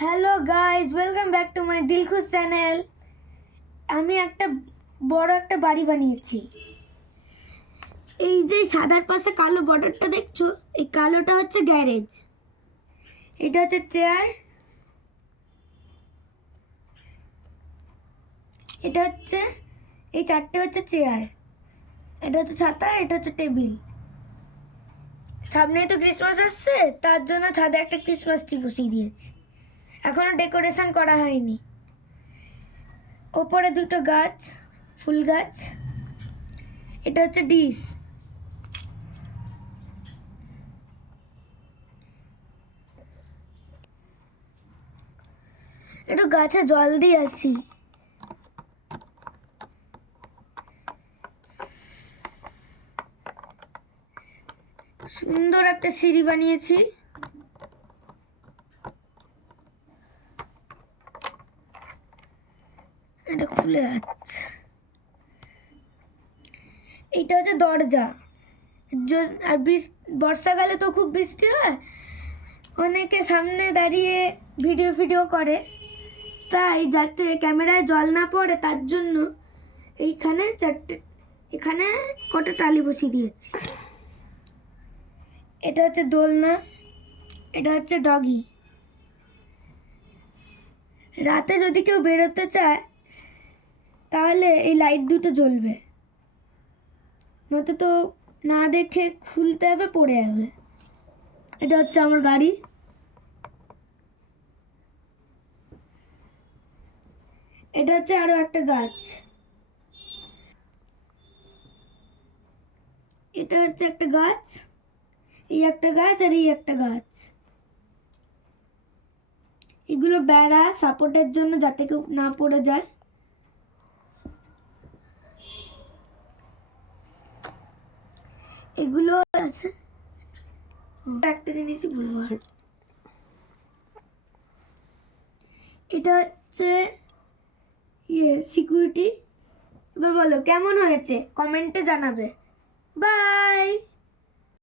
Hello guys, welcome back to my Dilkhush channel. আমি বড় একটা বাড়ি বানিয়েছি। এই যে সাদার পাশে কালো বর্ডারটা দেখছো, এই কালোটা হচ্ছে গ্যারেজ, এটা হচ্ছে চেয়ার, এটা হচ্ছে এই চারটে হচ্ছে চেয়ার, এটা হচ্ছে ছাতা, এটা হচ্ছে টেবিল। সামনেই তো ক্রিসমাস আসছে, তার জন্য ছাদে একটা ক্রিসমাস ট্রি বসিয়ে দিয়েছি। এখনো ডেকোরেশন করা হয়নি। ওপরে দুটো গাছ, ফুল গাছ। এটা হচ্ছে ডিশ, একটু গাছে জল দিয়ে আসি। সুন্দর একটা সিঁড়ি বানিয়েছি। এটা খুলে যাচ্ছে। এটা হচ্ছে দরজা। আর বর্ষাকালে তো খুব বৃষ্টি হয়, অনেকে সামনে দাঁড়িয়ে ভিডিও করে, তাই যাতে ক্যামেরায় জল না পড়ে তার জন্য এখানে কটা টালি বসিয়ে দিয়েছি। এটা হচ্ছে দোলনা, এটা হচ্ছে ডগি। রাতে যদি কেউ বেরোতে চায় তাহলে এই লাইট দুটো জ্বলবে, নয়তো তো না দেখে খুলতে হবে, পড়ে যাবে। এটা হচ্ছে আমার গাড়ি। এটা হচ্ছে আরো একটা গাছ। এটা হচ্ছে একটা গাছ, এই একটা গাছ আর এই একটা গাছ। এগুলো বেড়া সাপোর্টের জন্য, যাতে কেউ না পড়ে যায়। এগুলো আছে। একটা জিনিসই বলবো, এটা হচ্ছে সিকিউরিটি। এবার বলো কেমন হয়েছে, কমেন্টে জানাবে। বাই।